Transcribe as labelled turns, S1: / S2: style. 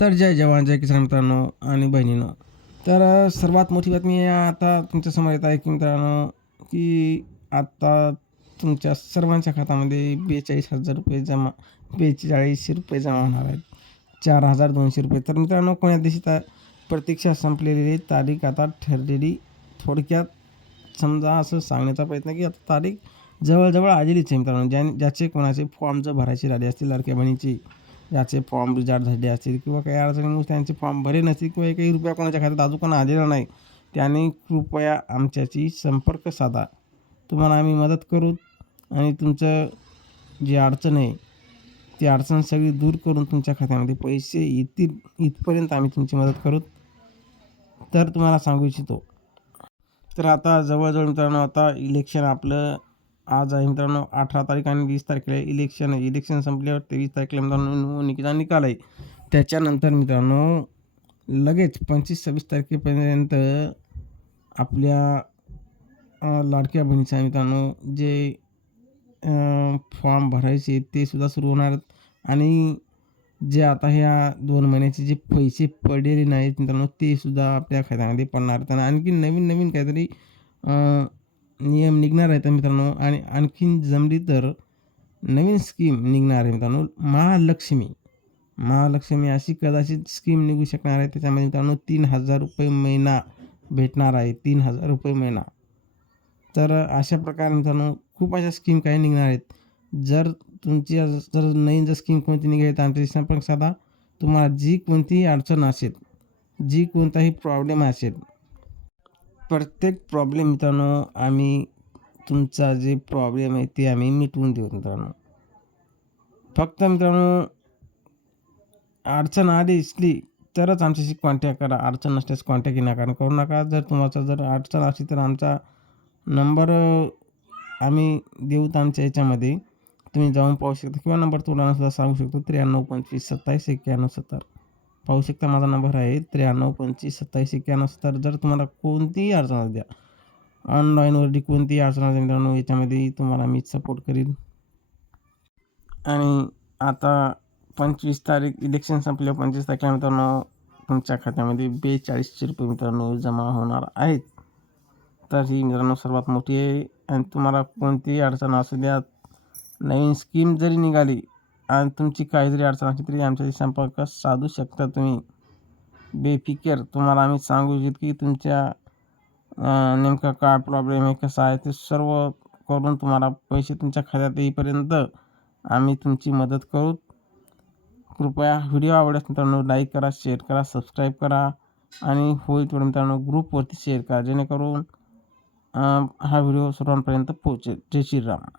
S1: तर जय जवान जय किसान मित्रांनो आणि बहिणींनो. तर सर्वात मोठी बातमी आहे आता तुमच्यासमोर येत आहे की मित्रांनो की आता तुमच्या सर्वांच्या खात्यामध्ये बेचाळीस हजार रुपये जमा बेचाळीसशे रुपये जमा होणार आहेत. चार हजार दोनशे रुपये. तर मित्रांनो कोण्या दिवशी ता प्रतीक्षा संपलेली तारीख आता ठरलेली थोडक्यात समजा असं सांगण्याचा प्रयत्न की आता तारीख जवळजवळ आलेलीच आहे मित्रांनो. ज्या ज्याचे कोणाचे फॉर्म जर भरायचे राहिले असतील लाडक्या बहिणीची ज्याचे फॉर्म रिजार्ट झाले असतील किंवा काही अडचणीमुळे त्यांचे फॉर्म भरे नसतील किंवा काही रुपया कोणाच्या खात्यात अजून कोण आलेला नाही त्याने कृपया आमच्याशी संपर्क साधा. तुम्हाला आम्ही मदत करू आणि तुमचं जी अडचण आहे ती अडचण सगळी दूर करून तुमच्या खात्यामध्ये पैसे येतील इथपर्यंत आम्ही तुमची मदत करू. तर तुम्हाला सांगू इच्छितो. तर आता जवळजवळ मित्रांनो आता इलेक्शन आपलं आज आहे मित्रांनो अठरा तारीख आणि वीस तारखेला इलेक्शन आहे. इलेक्शन संपल्यावर तेवीस तारखेला मित्रांनो निवडणुकीचा निकाल आहे. त्याच्यानंतर मित्रांनो लगेच पंचवीस सव्वीस तारखेपर्यंत आपल्या लाडक्या बहिणीचा मित्रांनो जे फॉर्म भरायचे ते सुद्धा सुरू होणार आणि जे आता ह्या दोन महिन्याचे जे पैसे पडलेले नाहीत मित्रांनो ते सुद्धा आपल्या खात्यामध्ये पडणार त्यांना आणखी नवीन नवीन काहीतरी नियम निघणार आहेत मित्रांनो. आणि आणखीन जमली तर नवीन स्कीम निघणार आहे मित्रांनो. महालक्ष्मी. महालक्ष्मी अशी कदाचित स्कीम निघू शकणार आहे. त्याच्यामध्ये मित्रांनो तीन हजार रुपये महिना भेटणार आहे. तीन हजार रुपये महिना. तर अशा प्रकारे मित्रांनो खूप अशा स्कीम काही निघणार आहेत. जर तुमची जर नवीन जर स्कीम कोणती निघाली तर आमच्या संपर्क साधा तुम्हाला जी कोणतीही अडचण असेल जी कोणताही प्रॉब्लेम असेल प्रत्येक प्रॉब्लेम मित्रांनो आम्ही तुमचा जे प्रॉब्लेम आहे ते आम्ही मिटवून देऊ मित्रांनो. फक्त मित्रांनो अडचण आली असली तरच आमच्याशी कॉन्टॅक्ट करा. अडचण नसल्यास कॉन्टॅक्ट नका. करू नका जर तुमचा जर अडचण असली तर आमचा नंबर आम्ही देऊ तर आमच्या याच्यामध्ये. तुम्ही जाऊन पाहू शकता. किंवा नंबर तुम्हाला सुद्धा सांगू शकतो. त्र्याण्णव पंचवीस सत्तावीस एक्क्याण्णव सत्तर. पाहू शकता माझा नंबर आहे त्र्याण्णव पंचवीस सत्तावीस एक्क्याण्णव सत्तर. जर तुम्हाला कोणतीही अडचण असू द्या ऑनलाईनवरती कोणतीही अडचण असू मित्रांनो याच्यामध्ये तुम्हाला मी सपोर्ट करीन. आणि आता पंचवीस तारीख इलेक्शन संपल्यावर पंचवीस तारखेला मित्रांनो तुमच्या खात्यामध्ये बेचाळीसशे रुपये मित्रांनो जमा होणार आहेत. तर ही मित्रांनो सर्वात मोठी आहे. आणि तुम्हाला कोणतीही अडचण असू द्या नवीन स्कीम जरी निघाली आणि तुमची काही जरी अडचण असली तरी आमच्याशी संपर्क साधू शकता तुम्ही. बेफिकर तुम्हाला आम्ही सांगू इच्छित की तुमच्या नेमका काय प्रॉब्लेम आहे कसा आहे ते सर्व करून तुम्हाला पैसे तुमच्या खात्यात येईपर्यंत आम्ही तुमची मदत करू. कृपया व्हिडिओ आवडल्यास मित्रांनो लाईक करा शेअर करा सबस्क्राईब करा आणि होईल तेवढं मित्रांनो ग्रुपवरती शेअर करा जेणेकरून हा व्हिडिओ सर्वांपर्यंत पोहोचेल. जय श्रीराम.